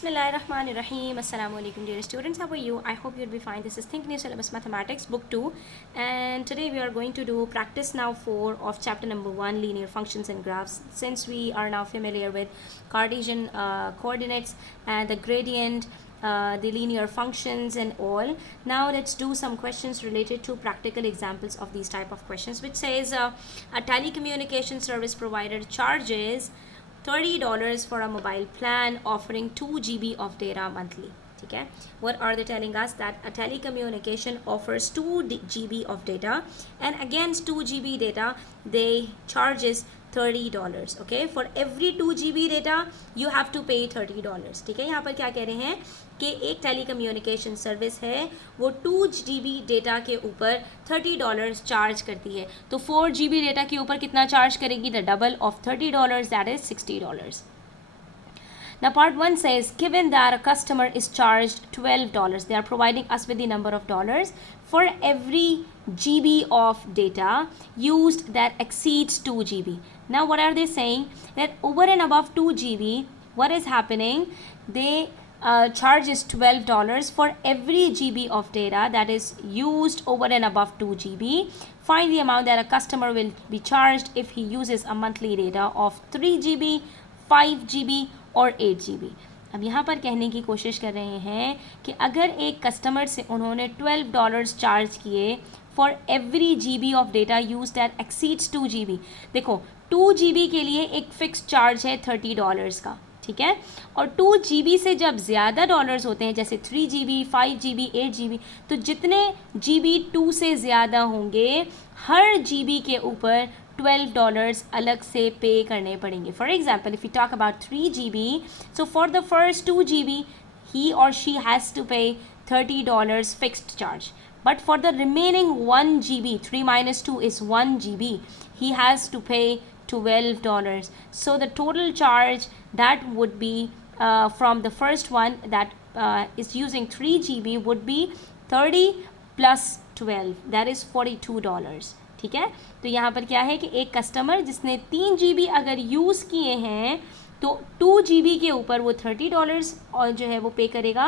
Bismillahirrahmanirrahim. Assalamu alaikum dear students. How are you? I hope you'll be fine. This is Think New Syllabus Mathematics Book 2 and today we are going to do practice now 4 of chapter number 1 linear functions and graphs. Since we are now familiar with Cartesian coordinates and the gradient, the linear functions and all, now let's do some questions related to practical examples of these type of questions, which says a telecommunication service provider charges $30 for a mobile plan offering 2 GB of data monthly. ठीक है, what are they telling us? That a telecommunication offers 2 GB of data and against 2 GB data they charges $30. Okay, for every 2 GB data you have to pay $30. ठीक है, यहाँ पर क्या कह रहे हैं कि एक टेलीकम्युनिकेशन सर्विस है वो 2 GB डेटा के ऊपर $30 चार्ज करती है, तो 4 GB डेटा के ऊपर कितना चार्ज करेगी? The double of $30, that is $60. Now part 1 says, given that a customer is charged $12, they are providing us with the number of dollars for every GB of data used that exceeds 2 GB. Now what are they saying? That over and above 2 GB, what is happening? They charge is $12 for every GB of data that is used over and above 2 GB. Find the amount that a customer will be charged if he uses a monthly data of 3 GB, 5 GB और 8 GB. अब यहाँ पर कहने की कोशिश कर रहे हैं कि अगर एक कस्टमर से उन्होंने $12 चार्ज किए for every GB of data use that exceeds 2 GB. देखो 2 GB के लिए एक फिक्स चार्ज है $30 का, ठीक है, और 2 GB से जब ज़्यादा डॉलर्स होते हैं जैसे 3 GB, 5 GB, 8 GB, तो जितने GB 2 से ज़्यादा होंगे हर GB के ऊपर $12 अलग से पे करने पड़ेंगे. For example if you talk about 3 GB, so for the first 2 GB he or she has to pay $30 fixed charge, but for the remaining 1 GB, 3 minus 2 is 1 GB, he has to pay $12. So the total charge that would be from the first one that is using 3 GB would be 30 plus 12, that is $42. ठीक है, तो यहाँ पर क्या है कि एक customer जिसने 3 GB अगर यूज़ किए हैं तो 2 GB के ऊपर वो $30 और जो है वो पे करेगा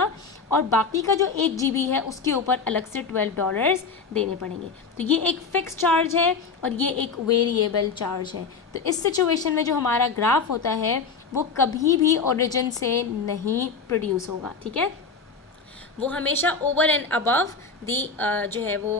और बाकी का जो 1 GB है उसके ऊपर अलग से $12 देने पड़ेंगे. तो ये एक फिक्स चार्ज है और ये एक वेरिएबल चार्ज है. तो इस सिचुएशन में जो हमारा ग्राफ होता है वो कभी भी ओरिजिन से नहीं प्रोड्यूस होगा. ठीक है, वो हमेशा ओवर एंड अबव दी जो है वो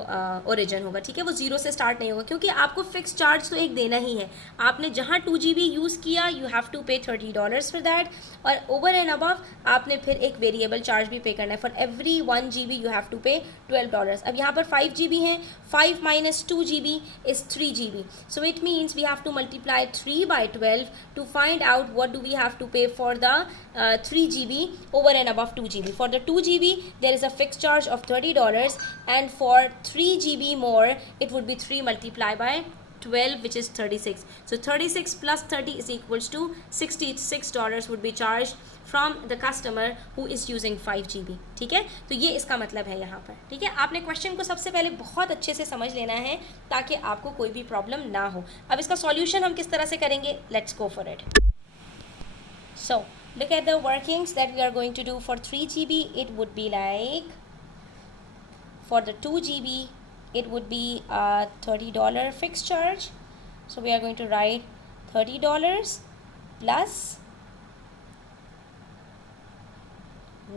ओरिजिन होगा. ठीक है, वो ज़ीरो से स्टार्ट नहीं होगा क्योंकि आपको फिक्स चार्ज तो एक देना ही है. आपने जहाँ 2 GB यूज़ किया you have to pay $30 for that, और ओवर एंड अबव आपने फिर एक वेरिएबल चार्ज भी पे करना है. For every 1 GB you have to pay $12. अब यहाँ पर 5 GB हैं, 5 minus 2 GB is 3 GB. So it means we have to multiply 3 by 12 to find out what do we have to pay for the 3 GB over and above 2 GB. For the 2 GB there is a fixed charge of $30 and for 3 GB more it would be 3 multiplied by 12 which is 36. So 36 plus 30 is equals to $66 would be charged from the customer who is using 5 GB. ठीक है, तो ये इसका मतलब है यहाँ पर. ठीक है, आपने क्वेश्चन को सबसे पहले बहुत अच्छे से समझ लेना है ताकि आपको कोई भी प्रॉब्लम ना हो. अब इसका सॉल्यूशन हम किस तरह से करेंगे, let's go for it. So look at the workings that we are going to do. For 3 GB it would be like, for the 2 GB it would be a $30 fixed charge. So we are going to write $30 plus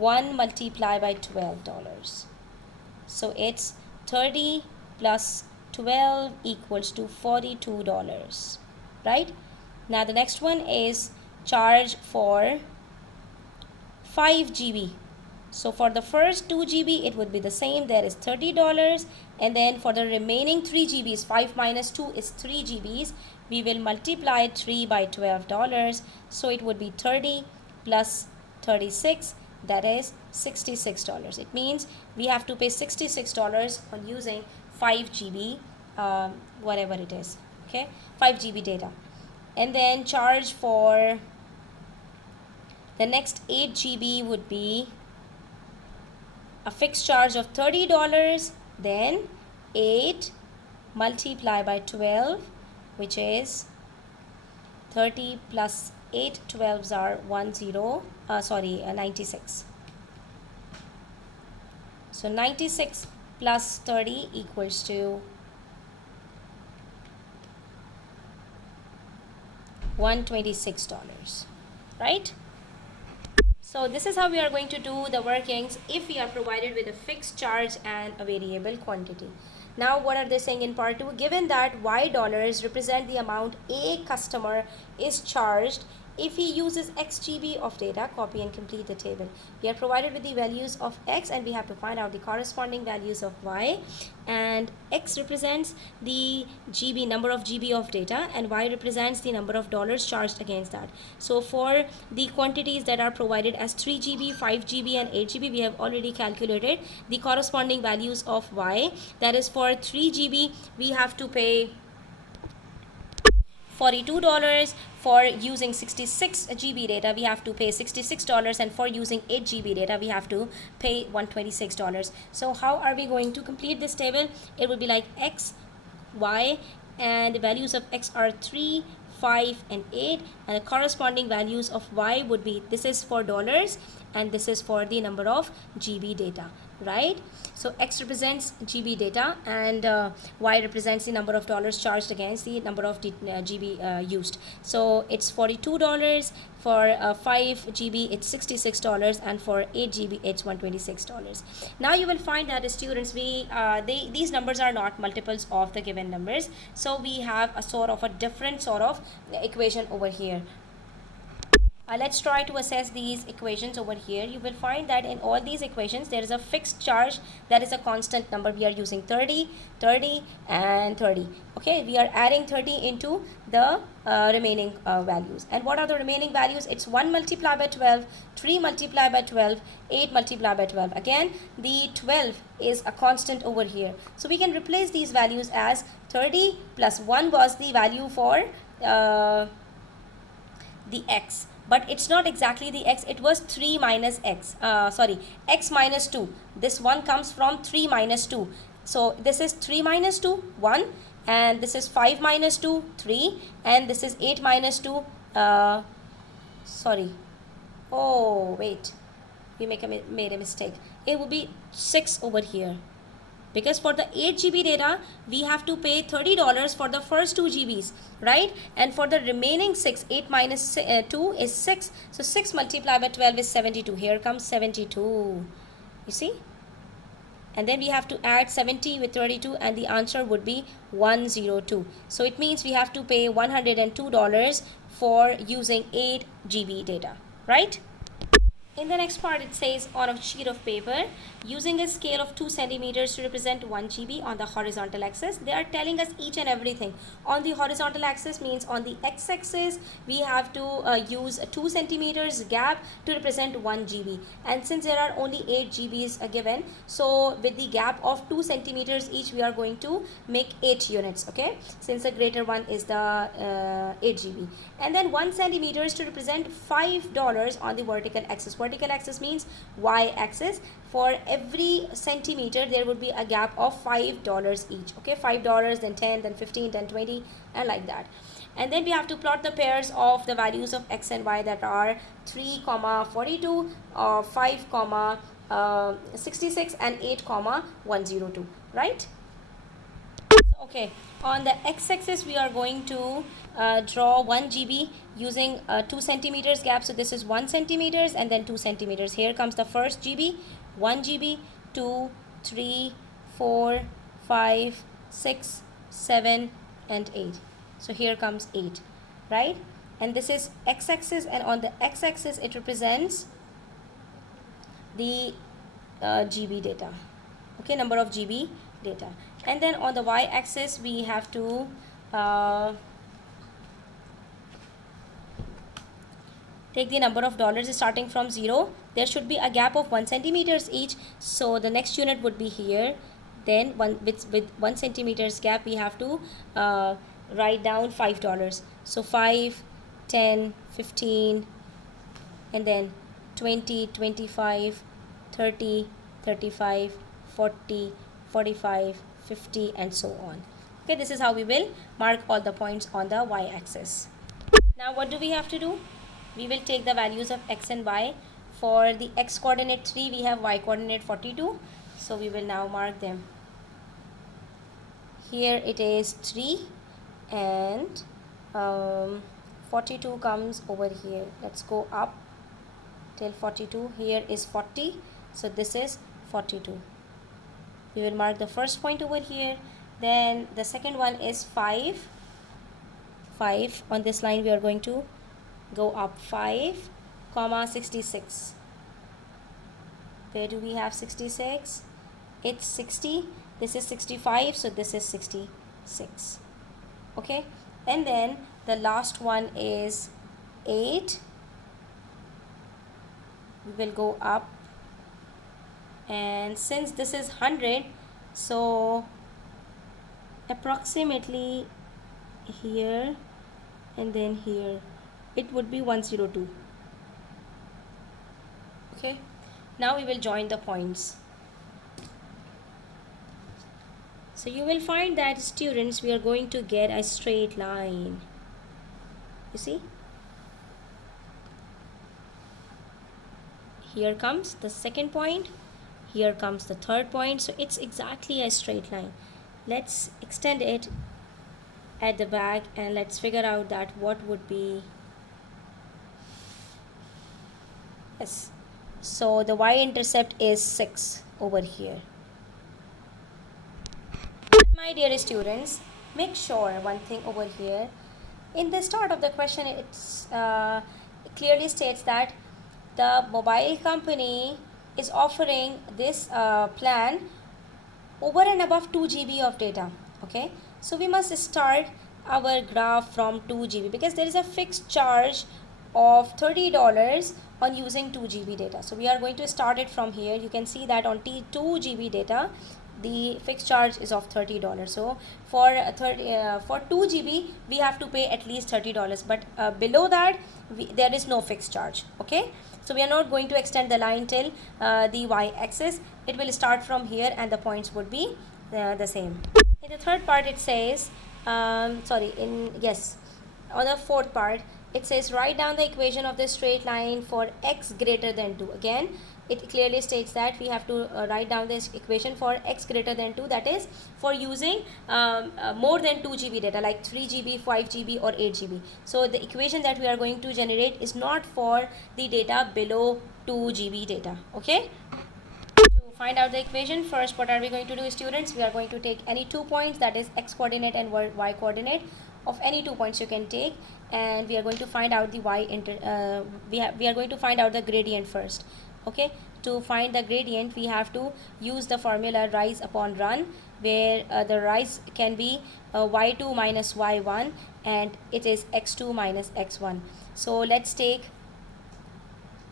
1 multiplied by $12. So it's 30 plus 12 equals to $42, right? Now the next one is charge for 5 GB. So for the first 2 GB it would be the same, there is $30, and then for the remaining 3 GBs, 5 minus 2 is 3 GBs, we will multiply 3 by $12. So it would be 30 plus 36, that is $66. It means we have to pay $66 on using 5 GB whatever it is, okay, 5 GB data. And then charge for the next 8 GB would be a fixed charge of $30, then 8 multiplied by 12 which is 30 plus 8 12s are 96. So 96 plus 30 equals to $126, right? So this is how we are going to do the workings if we are provided with a fixed charge and a variable quantity. Now what are they saying in part 2? Given that Y dollars represent the amount a customer is charged if he uses X GB of data, copy and complete the table. We are provided with the values of X and we have to find out the corresponding values of Y. And X represents the GB, number of GB of data, and Y represents the number of dollars charged against that. So for the quantities that are provided as 3 GB, 5 GB and 8 GB, we have already calculated the corresponding values of Y. That is, for 3 GB, we have to pay $42. For using 66 GB data, we have to pay $66, and for using 8 GB data, we have to pay $126. So how are we going to complete this table? It will be like X, Y, and the values of X are 3, 5 and 8, and the corresponding values of Y would be, this is for dollars and this is for the number of GB data, right? So X represents GB data and Y represents the number of dollars charged against the number of GB used. So it's $42, for 5 GB it's $66, and for 8 GB it's $126. Now you will find that students, these numbers are not multiples of the given numbers, so we have a sort of a different sort of equation over here. Let's try to assess these equations over here. You will find that in all these equations there is a fixed charge that is a constant number. We are using 30, 30 and 30. Okay, we are adding 30 into the remaining values. And what are the remaining values? It's 1 multiplied by 12, 3 multiplied by 12, 8 multiplied by 12. Again, the 12 is a constant over here. So we can replace these values as 30 plus 1 was the value for the X. But it's not exactly the X, it was 3 minus X, X minus 2. This one comes from 3 minus 2. So this is 3 minus 2, 1, and this is 5 minus 2, 3, and this is 8 minus 2, oh wait, we made a mistake. It will be 6 over here. Because for the 8 GB data, we have to pay $30 for the first 2 GBs, right? And for the remaining 6, 8 minus 2 is 6. So 6 multiplied by 12 is 72. Here comes 72. You see? And then we have to add 70 with 32 and the answer would be 102. So it means we have to pay $102 for using 8 GB data, right? In the next part, it says on a sheet of paper, using a scale of 2 centimeters to represent 1 GB on the horizontal axis. They are telling us each and everything. On the horizontal axis means on the x-axis, we have to use a 2 centimeters gap to represent 1 GB. And since there are only 8 GBs given, so with the gap of 2 centimeters each, we are going to make 8 units, okay? Since the greater one is the 8 GB. And then 1 centimeters to represent $5 on the vertical axis. Vertical axis means y-axis. For every centimeter there would be a gap of $5 each, okay? $5, then 10, then 15, then 20, and like that. And then we have to plot the pairs of the values of x and y that are 3, 42, 5, 66 and 8, 102, right? Okay, on the x-axis we are going to draw 1 GB using 2 centimeters gap. So this is 1 centimeters and then 2 centimeters. Here comes the first GB, 1 GB, 2, 3, 4, 5, 6, 7 and 8. So here comes 8, right? And this is x-axis, and on the x-axis it represents the GB data, okay, number of GB data. And then on the y-axis we have to take the number of dollars starting from 0. There should be a gap of 1 centimeters each, so the next unit would be here. Then with 1 centimeters gap we have to write down $5. So 5, 10, 15, and then 20, 25, 30, 35, 40, 45, 50 and so on. Okay, this is how we will mark all the points on the y-axis. Now what do we have to do? we will take the values of x and y. For the x coordinate 3, we have y coordinate 42. So we will now mark them. Here it is 3 and 42 comes over here. Let's go up till 42. Here is 40. So this is 42. We will mark the first point over here. Then the second one is 5. 5. On this line we are going to go up 5, comma 66. Where do we have 66? It's 60. This is 65. So this is 66. Okay. And then the last one is 8. We will go up. And since this is 100, so approximately here and then here it would be 102. Okay, now we will join the points. So you will find that, students, we are going to get a straight line. You see, here comes the second point, here comes the third point, so it's exactly a straight line. Let's extend it at the back and let's figure out that what would be. Yes, so the y-intercept is 6 over here. But my dear students, make sure one thing over here. In the start of the question, it clearly states that the mobile company is offering this plan over and above 2 GB of data. Okay, so we must start our graph from 2 GB because there is a fixed charge of $30 on using 2 GB data. So we are going to start it from here. You can see that on 2 GB data the fixed charge is of $30. So for 2 GB we have to pay at least $30, but below that there is no fixed charge. Okay, so we are not going to extend the line till the y-axis. It will start from here and the points would be the same. In the third part it says on the fourth part it says write down the equation of the straight line for x greater than 2. Again, it clearly states that we have to write down this equation for x greater than 2, that is for using more than 2 GB data like 3 GB, 5 GB or 8 GB. So the equation that we are going to generate is not for the data below 2 GB data. Okay, to find out the equation, first what are we going to do, students? We are going to take any 2 points, that is x coordinate and y coordinate of any 2 points you can take, and we are going to find out the we are going to find out the gradient first. Okay, to find the gradient we have to use the formula rise upon run, where the rise can be y2 minus y1 and it is x2 minus x1. So let's take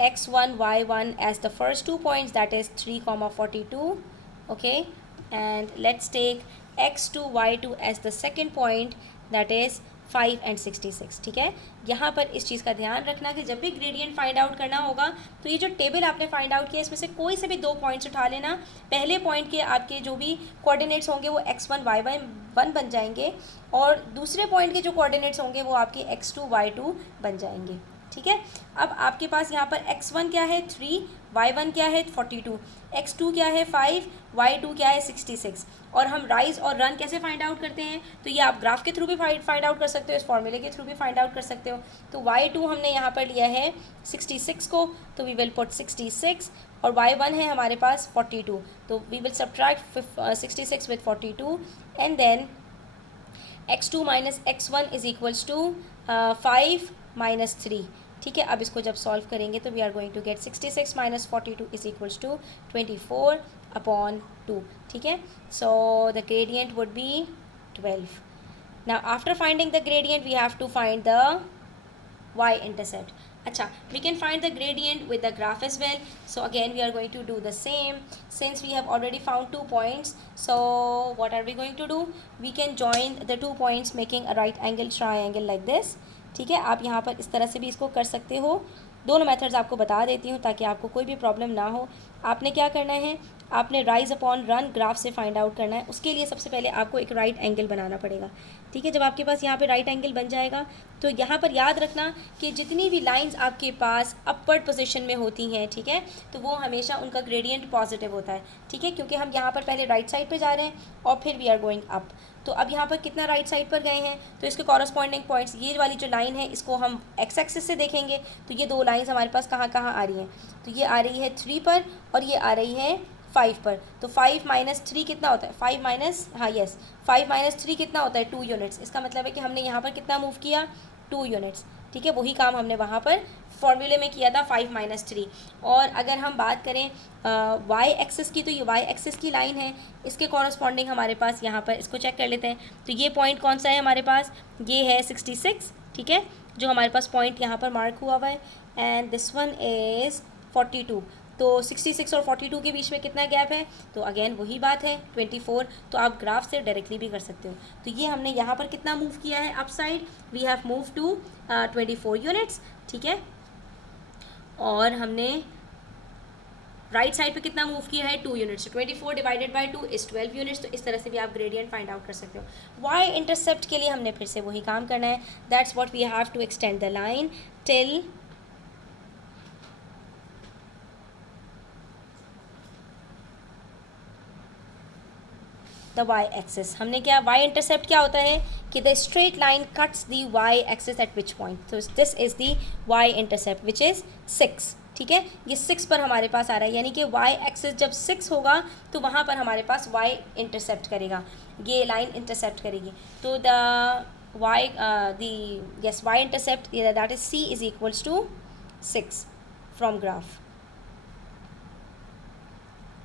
x1 y1 as the first 2 points, that is 3 comma 42. Okay, and let's take x2 y2 as the second point, that is 5 and 66. ठीक है, यहाँ पर इस चीज़ का ध्यान रखना कि जब भी ग्रेडियंट फाइंड आउट करना होगा तो ये जो टेबल आपने फाइंड आउट किया इसमें से कोई से भी 2 पॉइंट्स उठा लेना. पहले पॉइंट के आपके जो भी कोऑर्डिनेट्स होंगे वो x1 y1 बन जाएंगे और दूसरे पॉइंट के जो कोऑर्डिनेट्स होंगे वो आपके x2 y2 बन जाएंगे. ठीक है, अब आपके पास यहाँ पर x1 क्या है 3, y1 क्या है 42, x2 क्या है 5, y2 क्या है 66. और हम राइज और रन कैसे फाइंड आउट करते हैं, तो ये आप ग्राफ के थ्रू भी फाइंड आउट कर सकते हो, इस फॉर्मूले के थ्रू भी फाइंड आउट कर सकते हो. तो y2 हमने यहाँ पर लिया है 66 को, तो वी विल पुट 66 और y1 है हमारे पास 42, तो we will subtract 66 with 42 and then x2 minus x1 is equals to 5 minus 3. ठीक है, अब इसको जब सॉल्व करेंगे तो we are going to get 66 minus 42 is equals to 24 upon 2. ठीक है, so the gradient would be 12. Now after finding the gradient we have to find the y intercept. अच्छा, we can find the gradient with the graph as well. So again we are going to do the same. Since we have already found 2 points, so what are we going to do? We can join the 2 points making a right angle triangle like this. ठीक है, आप यहाँ पर इस तरह से भी इसको कर सकते हो. दोनों मेथड्स आपको बता देती हूँ ताकि आपको कोई भी प्रॉब्लम ना हो. आपने क्या करना है, आपने राइज अपॉन रन ग्राफ से फाइंड आउट करना है। उसके लिए सबसे पहले आपको एक राइट एंगल बनाना पड़ेगा, ठीक है। जब आपके पास यहाँ पे राइट एंगल बन जाएगा तो यहाँ पर याद रखना कि जितनी भी लाइंस आपके पास अपवर्ड पोजीशन में होती हैं, ठीक है, तो वो हमेशा उनका ग्रेडियंट पॉजिटिव होता है, ठीक है, क्योंकि हम यहाँ पर पहले राइट साइड पे जा रहे हैं और फिर वी आर गोइंग अप। तो अब यहाँ पर कितना राइट साइड पर गए हैं, तो इसके कॉरस्पॉन्डिंग पॉइंट्स, ये वाली जो लाइन है इसको हम एक्स एक्सिस से देखेंगे, तो ये दो लाइंस हमारे पास कहाँ कहाँ आ रही हैं, तो ये आ रही है 3 पर और ये आ रही है 5 पर। तो 5 माइनस 3 कितना होता है, 5 माइनस, हाँ यस, 5 माइनस 3 कितना होता है, 2 यूनिट्स। इसका मतलब है कि हमने यहाँ पर कितना मूव किया, 2 यूनिट्स, ठीक है। वही काम हमने वहाँ पर फॉर्मूले में किया था 5 माइनस 3। और अगर हम बात करें वाई एक्सिस की, तो ये वाई एक्सिस की लाइन है, इसके कॉरस्पॉन्डिंग हमारे पास यहाँ पर, इसको चेक कर लेते हैं। तो ये पॉइंट कौन सा है हमारे पास, ये है 66, ठीक है, जो हमारे पास पॉइंट यहाँ पर मार्क हुआ हुआ है। And this one is 42। तो 66 और 42 के बीच में कितना गैप है, तो अगेन वही बात है 24। तो आप ग्राफ से डायरेक्टली भी कर सकते हो। तो ये हमने यहाँ पर कितना मूव किया है, up side we have move to 24 units, ठीक है। और हमने राइट साइड पे कितना मूव किया है, 2 units. 24 divided by 2 is 12 units. तो इस तरह से भी आप ग्रेडियंट फाइंड आउट कर सकते हो। वाई इंटरसेप्ट के लिए हमने फिर से वही काम करना है, that's what we have to extend the line till the Y axis. हमने क्या, वाई इंटरसेप्ट क्या होता है कि the straight line cuts the Y axis at which point, तो this is the Y intercept which is 6, ठीक है। ये 6 पर हमारे पास आ रहा है, यानी कि वाई एक्सिस जब 6 होगा तो वहाँ पर हमारे पास वाई इंटरसेप्ट करेगा, ये लाइन इंटरसेप्ट करेगी। तो the Y yes Y intercept that is C is equals to 6 from graph,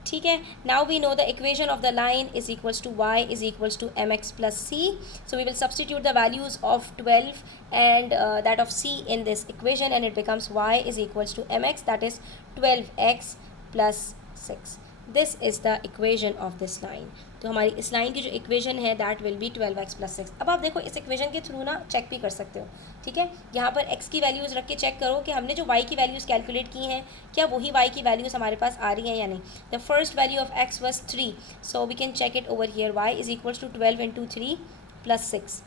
ठीक है। Now we know the equation of the line is equals to Y is equals to M X plus C. So we will substitute the values of 12 and that of c in this equation and it becomes y is equals to mx, that is 12x plus 6. This is the equation of this line. तो हमारी इस line की जो equation है that will be 12x plus 6। अब आप देखो इस इक्वेशन के थ्रू ना चेक भी कर सकते हो, ठीक है। यहाँ पर x की वैल्यूज़ रख के चेक करो कि हमने जो y की वैल्यूज़ कैलकुलेट की हैं क्या वही y की वैल्यूज़ हमारे पास आ रही हैं या नहीं। The first value of x was 3, so we can check it over here. y is equals to 12 into 3 plus 6.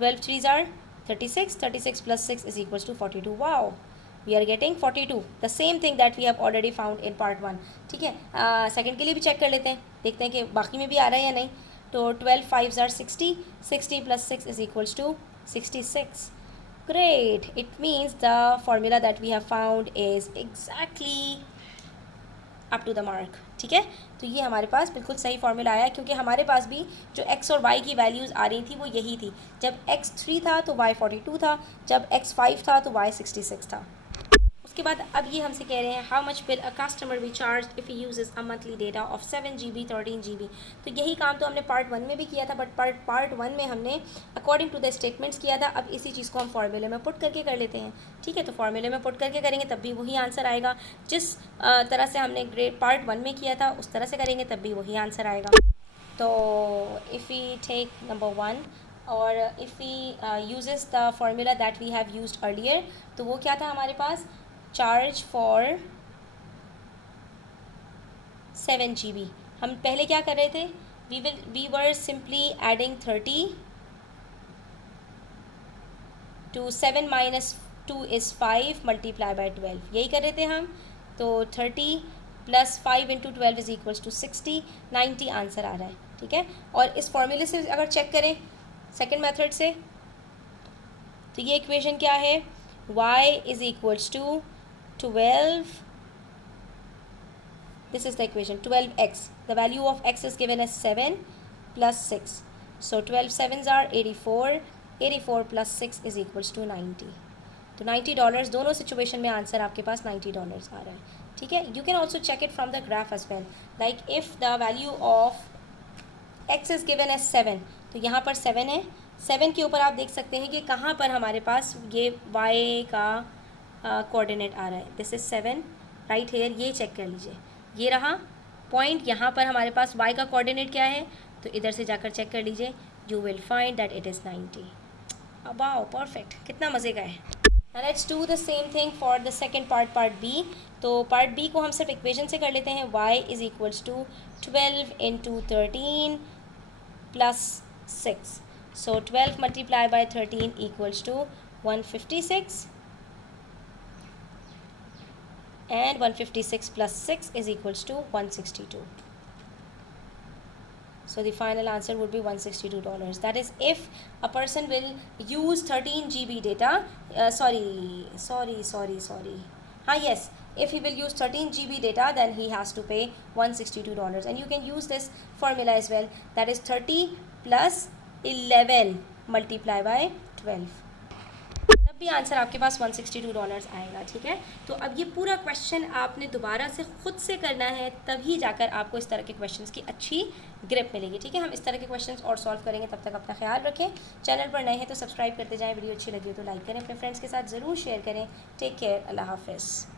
12 3s are 36. 36 plus 6 is equals to 42. Wow, we are getting 42, the same thing that we have already found in part 1, ठीक है। Second के लिए भी check कर लेते हैं, देखते हैं कि बाकी में भी आ रहा है या नहीं। तो 12 5s are 60. 60 plus 6 is equals to 66. Great, it means the formula that we have found is exactly up to the mark, ठीक है। तो ये हमारे पास बिल्कुल सही फॉर्मूला आया, क्योंकि हमारे पास भी जो x और y की वैल्यूज़ आ रही थी वो यही थी। जब x 3 था तो y 42 था, जब x 5 था तो y 66 था। उसके बाद अब ये हमसे कह रहे हैं how much will a customer B charge if he uses a monthly data of 7 GB 13 GB। तो यही काम तो हमने पार्ट 1 में भी किया था, बट पार्ट 1 में हमने अकॉर्डिंग टू द स्टेटमेंट्स किया था। अब इसी चीज़ को हम फॉर्मूले में पुट करके कर लेते हैं, ठीक है। तो फॉर्मूले में पुट करके करेंगे तब भी वही आंसर आएगा, जिस तरह से हमने पार्ट 1 में किया था उस तरह से करेंगे तब भी वही आंसर आएगा। तो इफ़ वी टेक नंबर 1 और if we uses the formula that we have used earlier, तो वो क्या था हमारे पास, चार्ज फॉर 7 GB। हम पहले क्या कर रहे थे, we were simply adding 30 to 7 minus 2 is 5 multiply by 12, यही कर रहे थे हम। तो 30 plus 5 into 12 is equals to 60, 90 answer आ रहा है, ठीक है। और इस फॉर्मूले से अगर चेक करें सेकेंड मेथड से, तो ये इक्वेशन क्या है, y is equals to 12, this is the equation 12x, the value of x is given as 7 plus 6, so 12 7s are 84, 84 plus 6 is equals to 90। तो $90 दोनों सिचुएशन में आंसर आपके पास $90 आ रहा है, ठीक है। You can also check it from the graph as well, like if the value of x is given as 7, तो यहाँ पर 7 है, 7 के ऊपर आप देख सकते हैं कि कहाँ पर हमारे पास ये y का कोऑर्डिनेट आ रहा है, दिस इज़ 7 राइट हेयर, ये चेक कर लीजिए, ये रहा पॉइंट। यहाँ पर हमारे पास y का कोऑर्डिनेट क्या है, तो इधर से जाकर चेक कर लीजिए, you will find that it is 90। Wow perfect, कितना मज़े का है। Let's do the same thing for the second part, part B. तो पार्ट बी को हम सिर्फ इक्वेशन से कर लेते हैं, y is equals to 12 into 13 plus 6। So 12 multiply by 13 equals to 156 and 156 plus 6 is equals to 162. So the final answer would be $162. That is, if a person will use 13 GB data, yes, if he will use 13 GB data, then he has to pay $162. And you can use this formula as well. That is 30 plus 11 multiplied by 12. तब भी answer आपके पास $162 आएगा, ठीक है। तो अब ये पूरा क्वेश्चन आपने दोबारा से खुद से करना है, तभी जाकर आपको इस तरह के क्वेश्चंस की अच्छी ग्रिप मिलेगी, ठीक है। हम इस तरह के क्वेश्चंस और सॉल्व करेंगे, तब तक अपना ख्याल रखें। चैनल पर नए हैं तो सब्सक्राइब करते जाएं, वीडियो अच्छी लगी हो तो लाइक करें, अपने फ्रेंड्स के साथ ज़रूर शेयर करें। टेक केयर, अल्लाह हाफिज़।